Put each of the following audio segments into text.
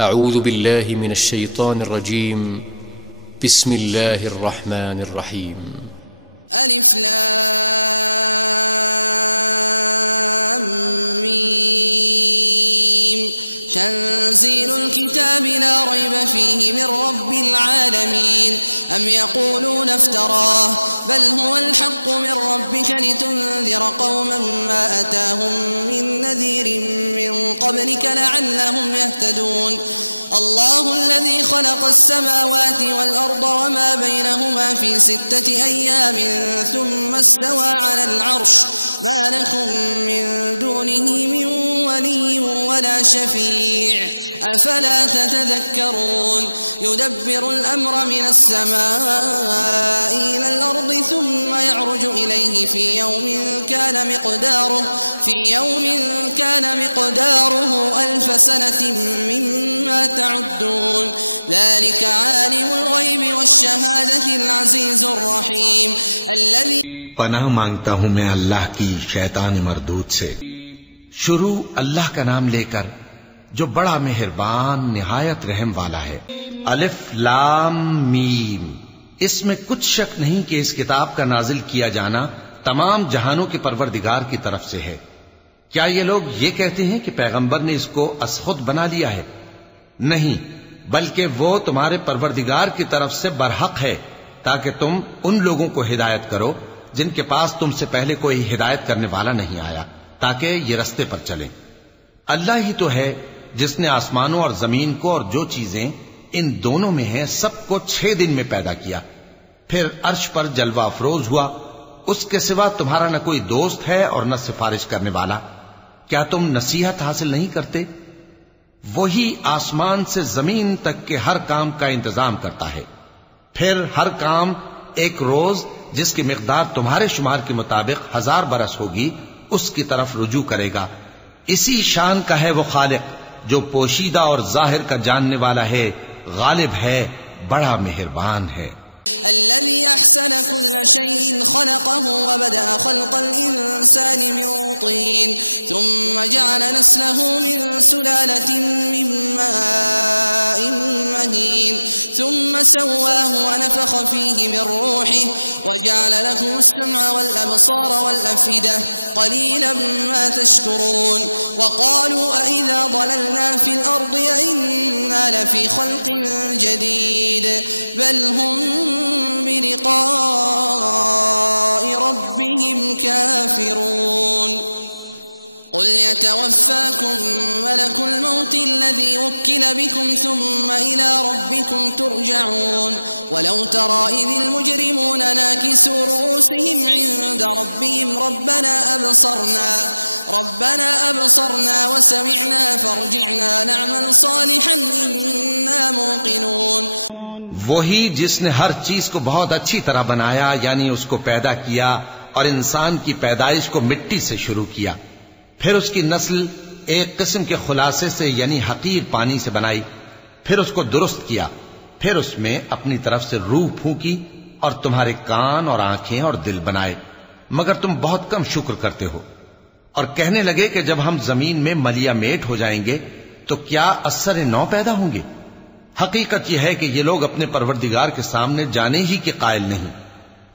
أعوذ بالله من الشيطان الرجيم. بسم الله الرحمن الرحيم. ألف لام ميم. تنزيل الكتاب لا ريب فيه من رب العالمين. أم يقولون افتراه بل هو الحق من ربك لتنذر قوما ما أتاهم من نذير من قبلك لعلهم يهتدون. الله الذي خلق السماوات والأرض وما بينهما في 6 أيام ثم استوى على العرش ما لكم من دونه من ولي ولا شفيع أفلا تتذكرون. يدبر الأمر من السماء إلى الأرض ثم يعرج إليه في يوم كان مقداره 1000 سنة مما تعدون. ذلك عالم الغيب والشهادة العزيز الرحيم الذي پناہ مانگتا ہوں میں اللہ کی شیطان مردود سے۔ شروع اللہ کا نام لے کر جو بڑا مہربان نہایت رحم والا ہے۔ الف لام میم۔ اس میں کچھ شک نہیں کہ اس کتاب کا نازل کیا جانا تمام جہانوں کے پروردگار کی طرف سے ہے۔ کیا یہ لوگ یہ کہتے ہیں کہ پیغمبر نے اس کو از خود بنا لیا ہے؟ نہیں، بلکہ وہ تمہارے پروردگار کی طرف سے برحق ہے تاکہ تم ان لوگوں کو ہدایت کرو جن کے پاس تم سے پہلے کوئی ہدایت کرنے والا نہیں آیا، تاکہ یہ رستے پر چلیں۔ اللہ ہی تو ہے جس نے آسمانوں اور زمین کو اور جو چیزیں ان دونوں میں ہیں سب کو 6 دن میں پیدا کیا، پھر عرش پر جلوہ افروز ہوا۔ اس کے سوا تمہارا نہ کوئی دوست ہے اور نہ سفارش کرنے والا۔ کیا تم نصیحت حاصل نہیں کرتے؟ وہی آسمان سے زمین تک کے ہر کام کا انتظام کرتا ہے، پھر ہر کام ایک روز جس کی مقدار تمہارے شمار کے مطابق 1000 برس ہوگی اس کی طرف رجوع کرے گا۔ اسی شان کا ہے وہ خالق جو پوشیدہ اور ظاہر کا جاننے والا ہے، غالب ہے، بڑا مہربان ہے۔ الذي أحسن كل شيء خلقه وبدأ خلق الإنسان من طين ثم جعل نسله من سلالة من ماء مهين ثم سواه ونفخ فيه من روحه وجعل لكم السمع والأبصار والأفئدة قليلا ما تشكرون. وقالوا أئذا ضللنا في الأرض أئنا لفي خلق جديد بل هم بلقاء ربهم كافرون. قل يتوفاكم ملك الموت الذي وكل بكم ثم إلى ربكم ترجعون. ولو ترى إذ المجرمون ناكسوا رؤوسهم عند ربهم ربنا أبصرنا وسمعنا فارجعنا نعمل صالحا إنا موقنون. وہی جس نے ہر چیز کو بہت اچھی طرح بنایا، یعنی اس کو پیدا کیا اور انسان کی پیدائش کو مٹی سے شروع کیا، پھر اس کی نسل ایک قسم کے خلاصے سے یعنی حقیر پانی سے بنائی، پھر اس کو درست کیا، پھر اس میں اپنی طرف سے روح پھونکی اور تمہارے کان اور آنکھیں اور دل بنائے، مگر تم بہت کم شکر کرتے ہو۔ اور کہنے لگے کہ جب ہم زمین میں ملیا میٹ ہو جائیں گے تو کیا اثر نو پیدا ہوں گے؟ حقیقت یہ ہے کہ یہ لوگ اپنے پروردگار کے سامنے جانے ہی کے قائل نہیں۔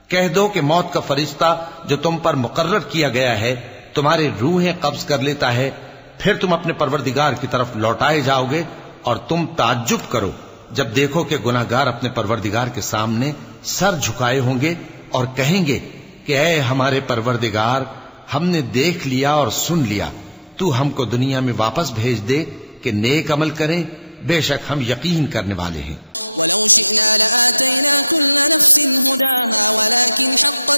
کہہ دو کہ موت کا فرشتہ جو تم پر مقرر کیا گیا ہے تمہاری روحیں قبض کر لیتا ہے، پھر تم اپنے پروردگار کی طرف لوٹائے جاؤ گے، اور تم تعجب کرو جب دیکھو کہ گناہگار اپنے پروردگار کے سامنے سر جھکائے ہوں گے اور کہیں گے کہ اے ہمارے پروردگار، ہم نے دیکھ لیا اور سن لیا، تو ہم کو دنیا میں واپس بھیج دے کہ نیک عمل کریں، بے شک ہم یقین کرنے والے ہیں۔ ولو شئنا لآتينا كل نفس هداها ولكن حق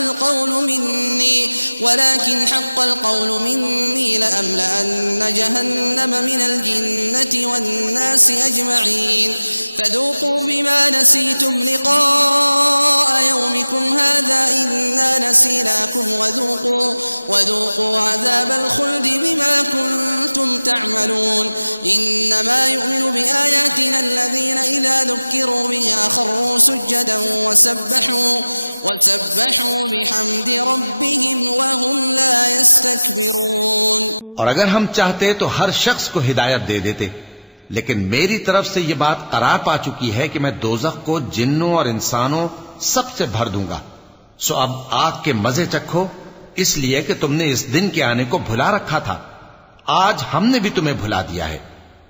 القول مني لأملأن جهنم من الجنة والناس أجمعين. فذوقوا بما نسيتم لقاء يومكم هذا إنا نسيناكم وذوقوا عذاب الخلد بما كنتم تعملون. إنما يؤمن بآياتنا الذين إذا ذكروا بها خروا سجدا وسبحوا بحمد ربهم وهم لا يستكبرون. اور اگر ہم چاہتے تو ہر شخص کو ہدایت دے دیتے، لیکن میری طرف سے یہ بات قرار پا چکی ہے کہ میں دوزخ کو جنوں اور انسانوں سب سے بھر دوں گا. سو اب آگ کے مزے چکھو، اس لیے کہ تم نے اس دن کے آنے کو بھلا رکھا تھا. آج ہم نے بھی تمہیں بھلا دیا ہے،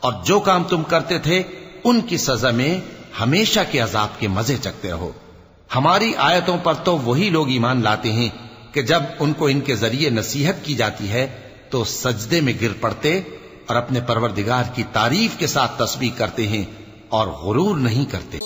اور جو کام تم کرتے تھے ان کی سزا میں ہمیشہ کے عذاب کے مزے چکتے رہو. ہماری آیتوں پر تو وہی لوگ ایمان لاتے ہیں کہ جب ان کو ان کے ذریعے نصیحت کی جاتی ہے تو سجدے میں گر پڑتے اور اپنے پروردگار کی تعریف کے ساتھ تسبیح کرتے ہیں اور غرور نہیں کرتے.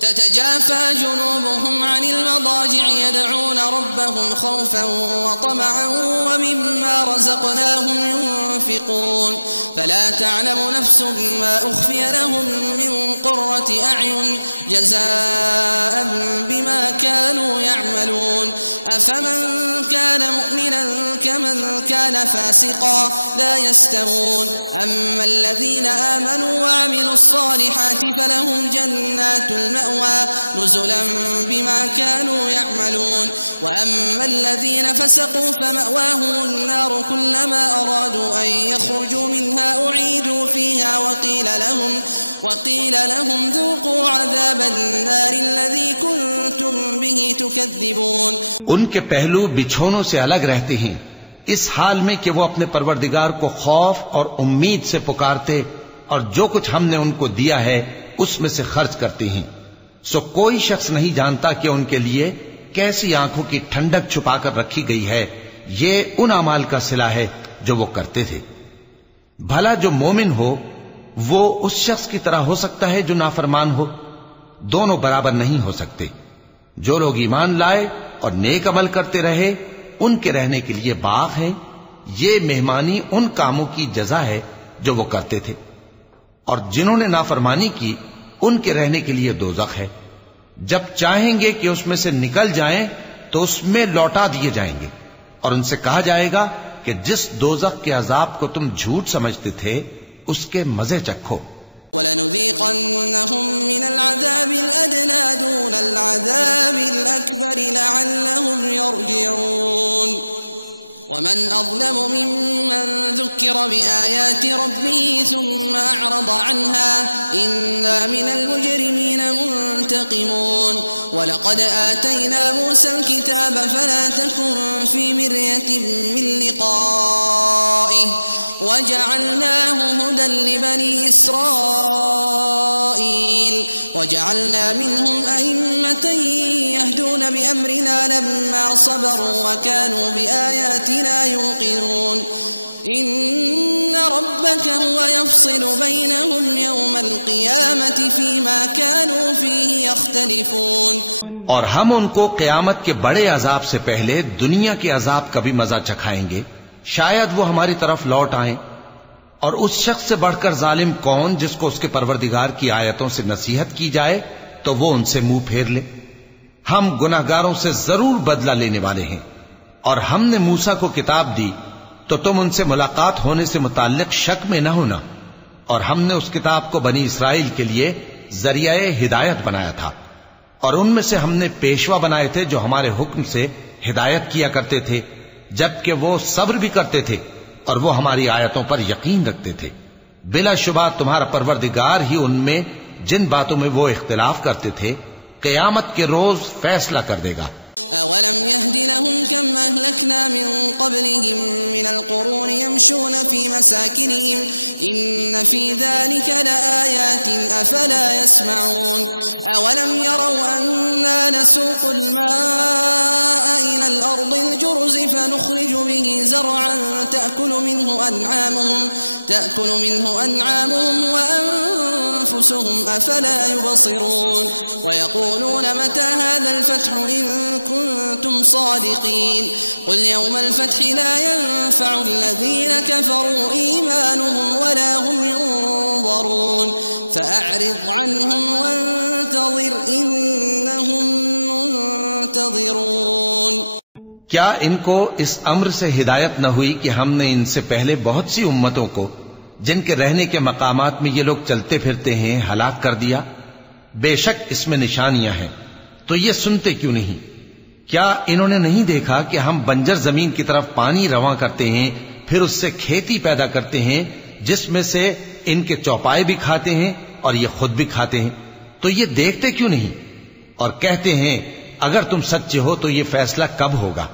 تتجافى جنوبهم عن المضاجع يدعون ربهم خوفا وطمعا ومما رزقناهم ينفقون فلا تعلم نفس ما أخفي لهم من قرة أعين جزاء بما كانوا يعملون أفمن كان مؤمنا كمن كان فاسقا لا يستوون أما الذين آمنوا وعملوا الصالحات فلهم جنات المأوى نزلا بما كانوا يعملون وأما الذين فسقوا فمأواهم النار كلما أرادوا أن يخرجوا منها أعيدوا فيها وقيل لهم ذوقوا عذاب النار الذي كنتم به تكذبون. ان کے پہلو بچھونوں سے الگ رہتے ہیں اس حال میں کہ وہ اپنے پروردگار کو خوف اور امید سے پکارتے اور جو کچھ ہم نے ان کو دیا ہے اس میں سے خرچ کرتے ہیں. سو کوئی شخص نہیں جانتا کہ ان کے لیے کیسی آنکھوں کی ٹھنڈک چھپا کر رکھی گئی ہے. یہ ان اعمال کا صلہ ہے جو وہ کرتے تھے. بھلا جو مومن ہو وہ اس شخص کی طرح ہو سکتا ہے جو نافرمان ہو؟ دونوں برابر نہیں ہو سکتے. جو لوگ ایمان لائے اور نیک عمل کرتے رہے ان کے رہنے کے لیے باغ ہیں. یہ مہمانی ان کاموں کی جزا ہے جو وہ کرتے تھے، اور جنہوں نے نافرمانی کی ان کے رہنے کے لیے دوزخ ہے. جب چاہیں گے کہ اس میں سے نکل جائیں تو اس میں لوٹا دیے جائیں گے، اور ان سے کہا جائے گا کہ جس دوزخ کے عذاب کو تم جھوٹ سمجھتے تھے اس کے مزے چکھو. وَلَنُذِيقَنَّهُم مِّنَ الْعَذَابِ الْأَدْنَىٰ دُونَ الْعَذَابِ الْأَكْبَرِ لَعَلَّهُمْ يَرْجِعُونَ. ومن أظلم ممن ذكر بآيات ربه ثم أعرض عنها إنا من المجرمين منتقمون. ولقد آتينا موسى الكتاب فلا تكن في مرية من لقائه وجعلناه هدى لبني إسرائيل وجعلنا منهم أئمة يهدون بأمرنا لما صبروا وكانوا بآياتنا يوقنون. إن ربك هو يفصل بينهم يوم القيامة فيما كانوا فيه يختلفون. اور ہم ان کو قیامت کے بڑے عذاب سے پہلے دنیا کے عذاب کا بھی مزہ چکھائیں گے. شاید وہ ہماری طرف لوٹ آئیں. اور اس شخص سے بڑھ کر ظالم کون جس کو اس کے پروردگار کی آیتوں سے نصیحت کی جائے تو وہ ان سے منہ پھیر لے. ہم گناہگاروں سے ضرور بدلہ لینے والے ہیں. اور ہم نے موسیٰ کو کتاب دی تو تم ان سے ملاقات ہونے سے متعلق شک میں نہ ہونا. اور ہم نے اس کتاب کو بنی اسرائیل کے لیے ذریعہ ہدایت بنایا تھا، اور ان میں سے ہم نے پیشوا بنائے تھے جو ہمارے حکم سے ہدایت کیا کرتے تھے، جبکہ وہ صبر بھی کرتے تھے اور وہ ہماری آیتوں پر یقین رکھتے تھے. بلا شبہ تمہارا پروردگار ہی ان میں جن باتوں میں وہ اختلاف کرتے تھے قیامت کے روز فیصلہ کر دے گا. أولم يهد لهم كم أهلكنا من قبلهم من القرون يمشون في مساكنهم إن في ذلك لآيات أفلا يسمعون. أولم يروا أنا نسوق الماء إلى الأرض الجرز فنخرج به زرعا تأكل منه أنعامهم وأنفسهم أفلا يبصرون. ويقولون متى هذا الفتح إن كنتم صادقين. قل يوم الفتح لا ينفع الذين كفروا إيمانهم ولا هم ينظرون. فأعرض عنهم وانتظر إنهم منتظرون. کیا ان کو اس امر سے ہدایت نہ ہوئی کہ ہم نے ان سے پہلے بہت سی امتوں کو جن کے رہنے کے مقامات میں یہ لوگ چلتے پھرتے ہیں ہلاک کر دیا؟ بے شک اس میں نشانیاں ہیں، تو یہ سنتے کیوں نہیں؟ کیا انہوں نے نہیں دیکھا کہ ہم بنجر زمین کی طرف پانی رواں کرتے ہیں، پھر اس سے کھیتی پیدا کرتے ہیں، جس میں سے ان کے چوپائے بھی کھاتے ہیں اور یہ خود بھی کھاتے ہیں، تو یہ دیکھتے کیوں نہیں؟ اور کہتے ہیں اگر تم سچے ہو تو یہ فیصلہ کب ہوگا؟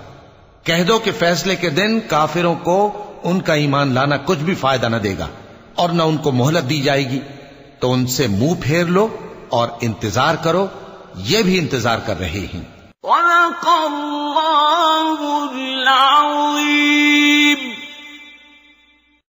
کہہ دو کہ فیصلے کے دن کافروں کو ان کا ایمان لانا کچھ بھی فائدہ نہ دے گا اور نہ ان کو مہلت دی جائے گی، تو ان سے منہ پھیر لو اور انتظار کرو، یہ بھی انتظار کر رہے ہیں۔ صدق اللہ العظیم۔